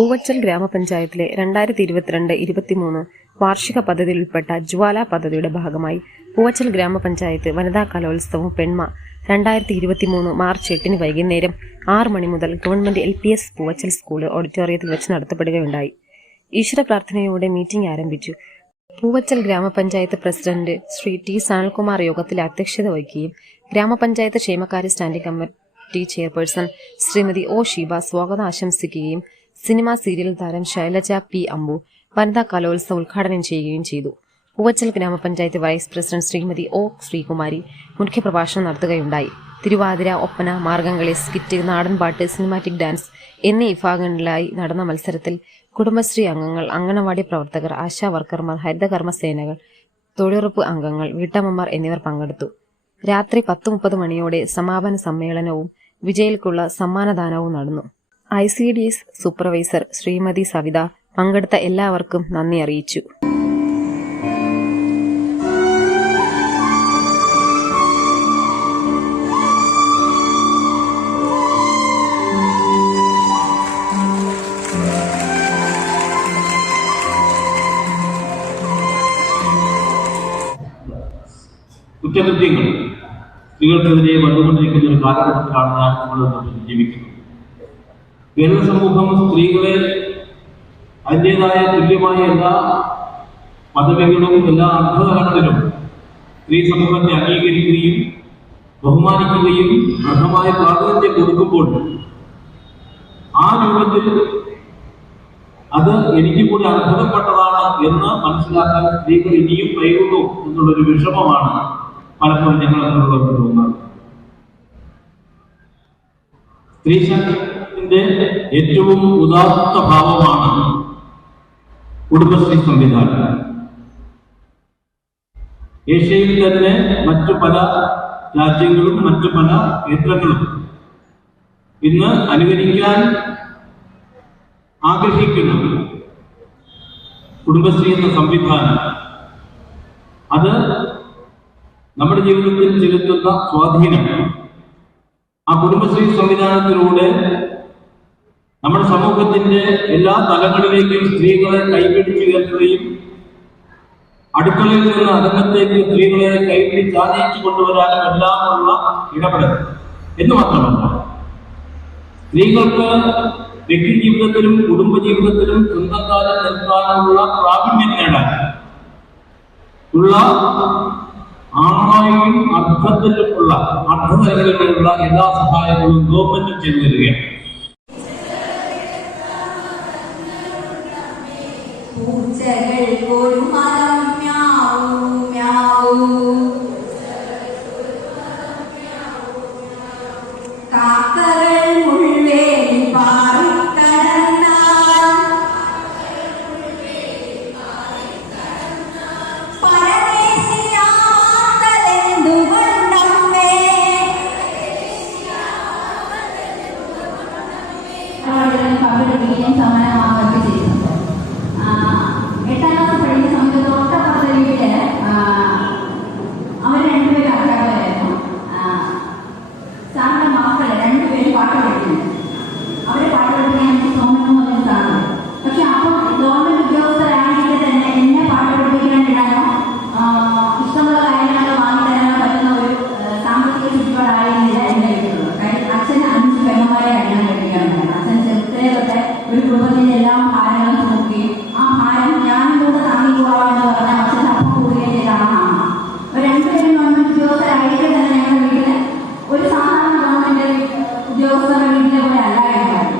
പൂവച്ചൽ ഗ്രാമപഞ്ചായത്തിലെ 2022-23 വാർഷിക പദ്ധതിയിൽ ഉൾപ്പെട്ട ജ്വാല പദ്ധതിയുടെ ഭാഗമായി പൂവച്ചൽ ഗ്രാമപഞ്ചായത്ത് വനിതാ കലോത്സവം പെൺമ 2023 മാർച്ച് 8 വൈകുന്നേരം 6 മണി മുതൽ ഗവൺമെന്റ് LPS പൂവച്ചൽ സ്കൂൾ ഓഡിറ്റോറിയത്തിൽ വെച്ച് നടത്തപ്പെടുകയുണ്ടായി. ഈശ്വര പ്രാർത്ഥനയോടെ മീറ്റിംഗ് ആരംഭിച്ചു. പൂവച്ചൽ ഗ്രാമപഞ്ചായത്ത് പ്രസിഡന്റ് ശ്രീ ടി സനൽകുമാർ യോഗത്തിൽ അധ്യക്ഷത വഹിക്കുകയും ഗ്രാമപഞ്ചായത്ത് ക്ഷേമകാര്യ standing committee chairperson Shrimati O Sheeba സ്വാഗതം ആശംസിക്കുകയും സിനിമാ സീരിയൽ താരം ശൈലജ പി അമ്പു വനിതാ കലോത്സവം ഉദ്ഘാടനം ചെയ്യുകയും ചെയ്തു. പൂവച്ചൽ ഗ്രാമപഞ്ചായത്ത് vice president Shrimati O Sreekumari മുഖ്യപ്രഭാഷണം നടത്തുകയുണ്ടായി. തിരുവാതിര, ഒപ്പന, മാർഗംകളി, സ്കിറ്റ്, നാടൻപാട്ട്, സിനിമാറ്റിക് ഡാൻസ് എന്നീ വിഭാഗങ്ങളിലായി നടന്ന മത്സരത്തിൽ കുടുംബശ്രീ അംഗങ്ങൾ, അംഗനവാടി പ്രവർത്തകർ, ആശാ വർക്കർമാർ, ഹരിതകർമ്മസേനകൾ, തൊഴിലുറപ്പ് അംഗങ്ങൾ, വീട്ടമ്മമാർ എന്നിവർ പങ്കെടുത്തു. രാത്രി 10:30 മണിയോടെ സമാപന സമ്മേളനവും വിജയികൾക്കുള്ള സമ്മാനദാനവും നടന്നു. ICDS സൂപ്പർവൈസർ ശ്രീമതി സവിത പങ്കെടുത്ത എല്ലാവർക്കും നന്ദി അറിയിച്ചു. കുറ്റകൃത്യങ്ങൾ സ്ത്രീകൾക്കെതിരെ വന്നുകൊണ്ടിരിക്കുന്ന ഒരു കാലഘട്ടത്തിലാണ് നമ്മൾ ജീവിക്കുന്നത്. കേരള സമൂഹം സ്ത്രീകളെ അതിൻ്റെതായ തുല്യമായ എല്ലാ പദവികളും എല്ലാ അർഹതകളിലും സ്ത്രീ സമൂഹത്തെ അംഗീകരിക്കുകയും ബഹുമാനിക്കുകയും അർഹമായ പ്രാധാന്യം കൊടുക്കുമ്പോൾ ആ രൂപത്തിൽ അത് എനിക്ക് കൂടി അർഹതപ്പെട്ടതാണ് എന്ന് മനസ്സിലാക്കാൻ സ്ത്രീകൾ ഇനിയും വൈകുന്നു എന്നുള്ളൊരു വിഷമമാണ് പലപ്പോഴും ഞങ്ങളെന്നുള്ളവർക്ക് തോന്നുന്നത്. സ്ത്രീശാക്തിന്റെ ഏറ്റവും ഉദാത്ത ഭാവമാണ് കുടുംബശ്രീ സംവിധാനം. ഏഷ്യയിൽ തന്നെ മറ്റു പല രാജ്യങ്ങളും മറ്റു പല കേന്ദ്രങ്ങളും ഇന്ന് അനുകരിക്കാൻ ആഗ്രഹിക്കുന്നു കുടുംബശ്രീ എന്ന സംവിധാനം. അത് നമ്മുടെ ജീവിതത്തിൽ ചെലുത്തുന്ന സ്വാധീനം ആ കുടുംബശ്രീ സംവിധാനത്തിലൂടെ നമ്മുടെ സമൂഹത്തിന്റെ എല്ലാ തലങ്ങളിലേക്കും സ്ത്രീകളെ കൈപിടിച്ചു കയറ്റുകയും അടുക്കളയിൽ നിന്ന് അരങ്ങത്തേക്ക് സ്ത്രീകളെ കൈപിടിച്ച് ആനയിച്ചു കൊണ്ടുവരാനും എല്ലാമുള്ള ഇടപെടൽ എന്ന് മാത്രമല്ല, സ്ത്രീകൾക്ക് വ്യക്തി ജീവിതത്തിലും കുടുംബജീവിതത്തിലും സ്വന്തം കാലം നിൽക്കാനുള്ള പ്രാവീണ്യം നേടാൻ ഉള്ള ആണായും അർത്ഥത്തിലുമുള്ള അർത്ഥതലങ്ങളിലുള്ള എല്ലാ സഹായങ്ങളും ഗവൺമെന്റും ചെയ്തു തരികയാണ്. ഒരു കുടുംബത്തിന്റെ എല്ലാ ഭാരങ്ങളും നോക്കുകയും ആ ഭാരം ഞാനിലൂടെ താങ്ങിക്കുവാന്ന് പറഞ്ഞാൽ അച്ഛൻ അപ്പം കൂടുകയും ചെയ്താണ്. രണ്ടുപേരും ഗവൺമെന്റ് ഉദ്യോഗസ്ഥരായിട്ട് തന്നെ ഞങ്ങളുടെ വീട്ടില് ഒരു സാധാരണ ഗവൺമെന്റ് ഉദ്യോഗസ്ഥരുടെ വീട്ടിലെ പോലെ അല്ലായിരുന്നു.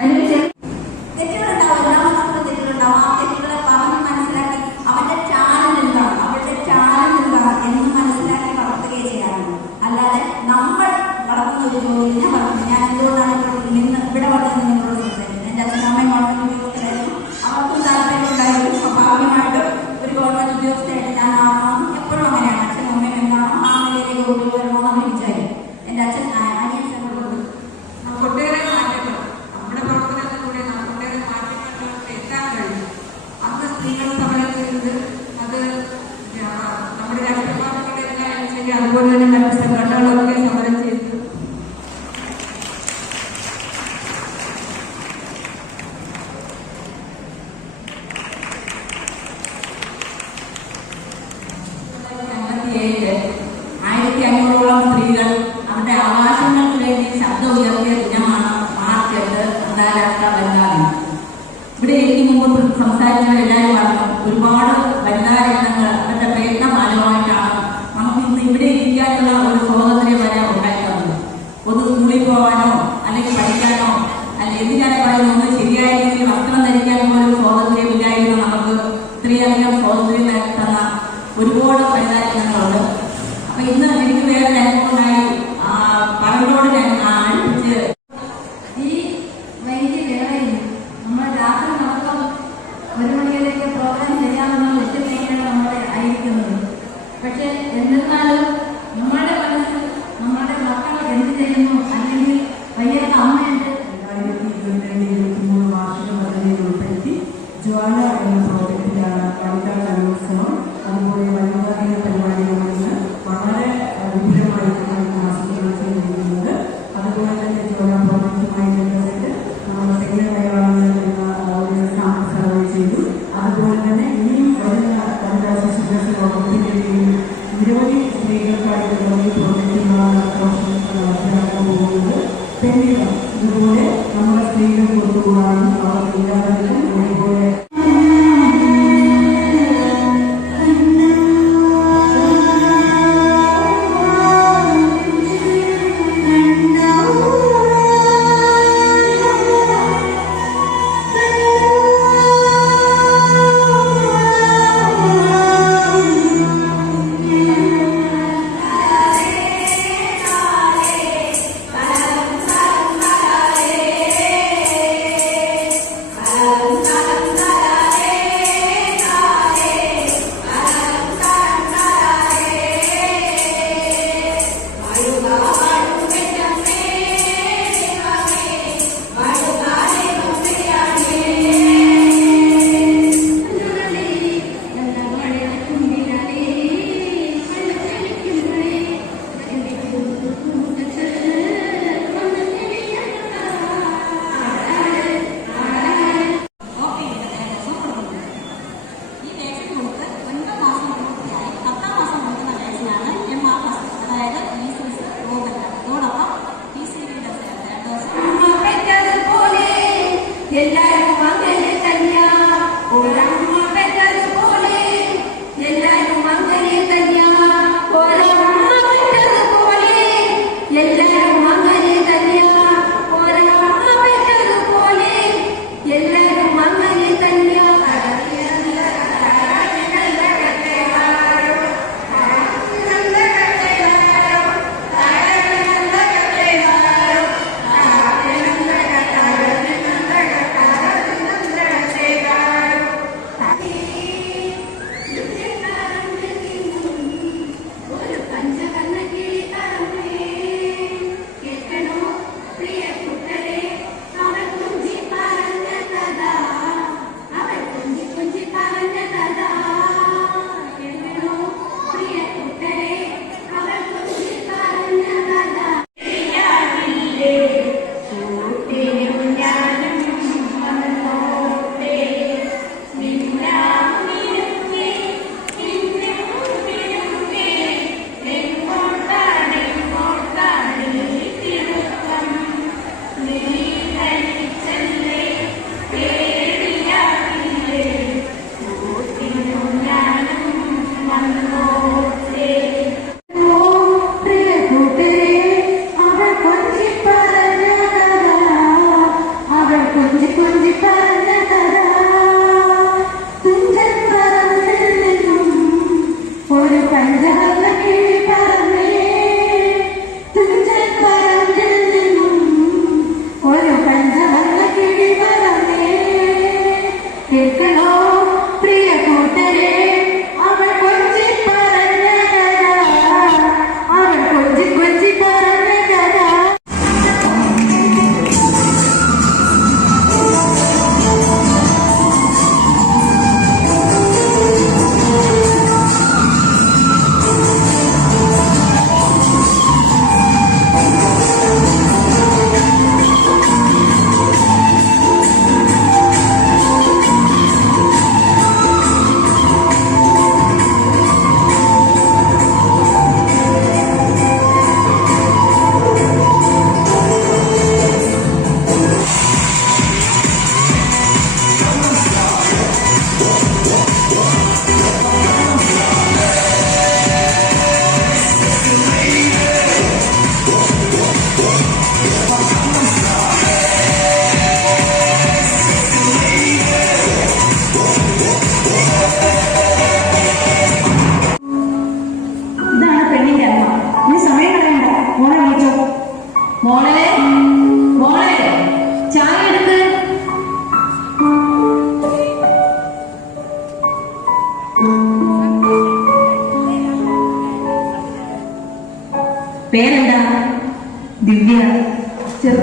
അതിനൊരു തെറ്റുകളുണ്ടാവും, എല്ലാ മക്കളും തെറ്റുകളുണ്ടാവും. ആ തെറ്റുകളെ പറഞ്ഞ് മനസ്സിലാക്കി അവരുടെ ചാനൽ എന്താണ്, അവരുടെ ചാനൽ എന്താണ് എന്ന് മനസ്സിലാക്കി വളർത്തുകയും ചെയ്യാറുണ്ട്. അല്ലാതെ നമ്മൾ വളർത്തുന്ന ഒരു ജോലി ഞാൻ എന്തുകൊണ്ടാണ് ഇവിടെ വളർത്തുന്നത് അവർക്കും താല്പര്യം ഉണ്ടായിരുന്നു. സ്വാഭാവികമായിട്ടും ഒരു ഗവൺമെന്റ് ഉദ്യോഗസ്ഥയായിട്ട് ഞാൻ ആവണമെന്നും എപ്പോഴും അങ്ങനെയാണ്. അച്ഛനും അമ്മയും എന്താണോ ആ നിലയിലേക്ക് കൊണ്ടുവരണമെന്നാണ് വിചാരിക്കും. എൻ്റെ അച്ഛൻ അനിയൻ ഒട്ടേറെ മാറ്റങ്ങൾ നമ്മുടെ പ്രവർത്തനത്തിലൂടെ ഒട്ടേറെ മാറ്റങ്ങളിലൂടെ എത്താൻ കഴിയും. അന്ന് സ്ത്രീകൾ സമരം ചെയ്യുന്നത് അത് നമ്മുടെ രാഷ്ട്രീയപാർട്ടികളെല്ലാം ശരി, അതുപോലെ തന്നെ മറ്റ് സംഘടനകളൊക്കെ സമരം ചെയ്തു മുമ്പ് സംസാരിച്ചവർ എല്ലാവരും പറഞ്ഞു ഒരുപാട് വനിതാ രത്നങ്ങൾ അവരുടെ പ്രയത്ന ഫലമായിട്ടാണ് നമുക്ക് ഇന്ന് ഇവിടെ ഇരിക്കാനുള്ള ഒരു സ്വാതന്ത്ര്യം വരെ ഉണ്ടായിട്ടുള്ളത്. ഒന്ന് സ്കൂളിൽ പോകാനോ അല്ലെങ്കിൽ പഠിക്കാനോ അല്ലെങ്കിൽ എന്തിനാണ് പറയുന്നത് ഒന്ന് ശരിയായ രീതിയിൽ വസ്ത്രം ധരിക്കാൻ പോലും സ്വാതന്ത്ര്യമില്ലായിരുന്നു. നമുക്ക് ഇത്രയധികം സ്വാതന്ത്ര്യം തന്ന ഒരുപാട് വനിതാ രത്നങ്ങളുണ്ട്. അപ്പൊ ഇന്ന് എനിക്ക് വേറെ അനുഭവമുണ്ടായി. പറമ്പോട് ഞാൻ അടുപ്പിച്ച് ഈ വൈകി വേളയിൽ നമ്മൾ രാത്രി നടക്കം 1 മണിയിലേക്ക് പ്രോഗ്രാം ചെയ്യാമെന്ന ലക്ഷ്യത്തിലാണ് നമ്മൾ ആയിരിക്കുന്നത്. പക്ഷെ എന്നിരുന്നാലും നമ്മുടെ മനസ്സിൽ നമ്മുടെ മക്കൾ എന്ത് ചെയ്യുന്നു അല്ലെങ്കിൽ വയ്യാത്ത അമ്മയുണ്ട്. 2022-23 വാർഷിക പദ്ധതിയിൽ ഉൾപ്പെടുത്തി ജ്വാല എന്ന പ്രോജക്റ്റിലാണ് വനിതാ കലോത്സവം അതുപോലെ വനിതാ ദിന പരിപാടികളിൽ വളരെ വിപുലമായി മാസങ്ങൾ ചെയ്തിരിക്കുന്നത്. അതുപോലെ തന്നെ ജ്വാല പ്രോജക്റ്റുമായി ബന്ധപ്പെട്ട് നമ്മൾ തെങ്ങിന് കൈകാളുകൾ എന്ന ഒരു സാമ്പിൾ സർവേ ചെയ്തു. അതുപോലെ തന്നെ ഇനിയും വരുന്ന വനിതാ ശിശുവികസന വകുപ്പിന്റെ നിരവധി സ്ത്രീകൾക്കായിട്ടുള്ള ഈ പ്രോജക്റ്റുകളാണ് നടപ്പിലാക്കാൻ പോകുന്നത്. പെണ്ണികൾ ഇതുപോലെ നമ്മുടെ സ്ത്രീകൾ കൊണ്ടുപോകാനും അവർക്ക് എല്ലാവരിലും ഒരുപോലെ എല്ലാരും അങ്ങനെ തന്നെയാ ഒരമ്മ പെറ്റതുപോലെ എല്ലാരും അങ്ങനെ തന്നെയാ ഒരമ്മ പെറ്റതുപോലെ എല്ലാരും അങ്ങനെ തന്നെയാ ഒരമ്മ പെറ്റതുപോലെ എല്ലാരും അങ്ങനെ തന്നെയാ.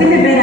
ക്ലബിന്റെ പേര്